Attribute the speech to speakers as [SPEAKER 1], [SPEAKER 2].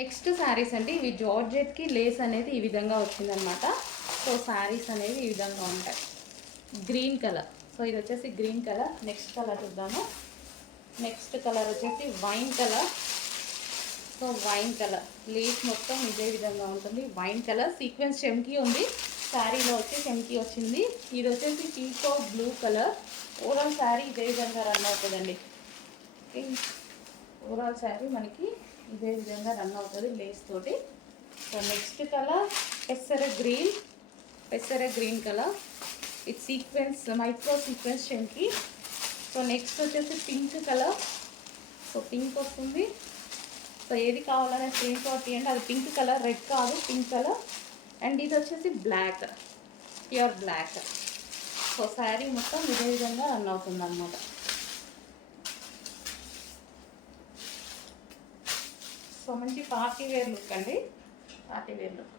[SPEAKER 1] Next saris అండి ఇవి జార్జెట్కి Lay's అనేది ఈ విధంగా వచ్చిందనమాట. సో శారీస్ అనేవి ఈ విధంగా ఉంటాయి. Green colour. సో ఇది వచ్చేసి గ్రీన్ కలర్. నెక్స్ట్ కలర్ చూద్దాము. నెక్స్ట్ కలర్ వచ్చేసి wine colour. So wine colour. Lace మొత్తం ఇదే విధంగా ఉంటుంది. Wine colour. సీక్వెన్స్ చెమ్కి ఉంది. శారీలో వచ్చి చెమ్కి వచ్చింది. ఇది వచ్చేసి పీకో బ్లూ కలర్. ఓవరాల్ శారీ ఇదే విధంగా రన్ అవుతుందండి. ఓవరాల్ శారీ మనకి ఇదే విధంగా రన్ అవుతుంది లేస్ తోటి. సో నెక్స్ట్ కలర్ పెసర గ్రీన్. పెసర గ్రీన్ కలర్. ఇది సీక్వెన్స్ మైక్రో సీక్వెన్స్ చెంకి సో నెక్స్ట్ వచ్చేసి పింక్ కలర్. సో పింక్ వస్తుంది. సో ఏది కావాలనే స్క్రీన్ షాట్ తీయండి. అది పింక్ కలర్ రెడ్ కాదు పింక్ కలర్. అండ్ ఇది వచ్చేసి black pure black so sari మొత్తం ఇదే విధంగా రన్ అవుతుంది అనమాట సో మంచి పార్టీ వేర్ లుక్ అండి. Party wear look.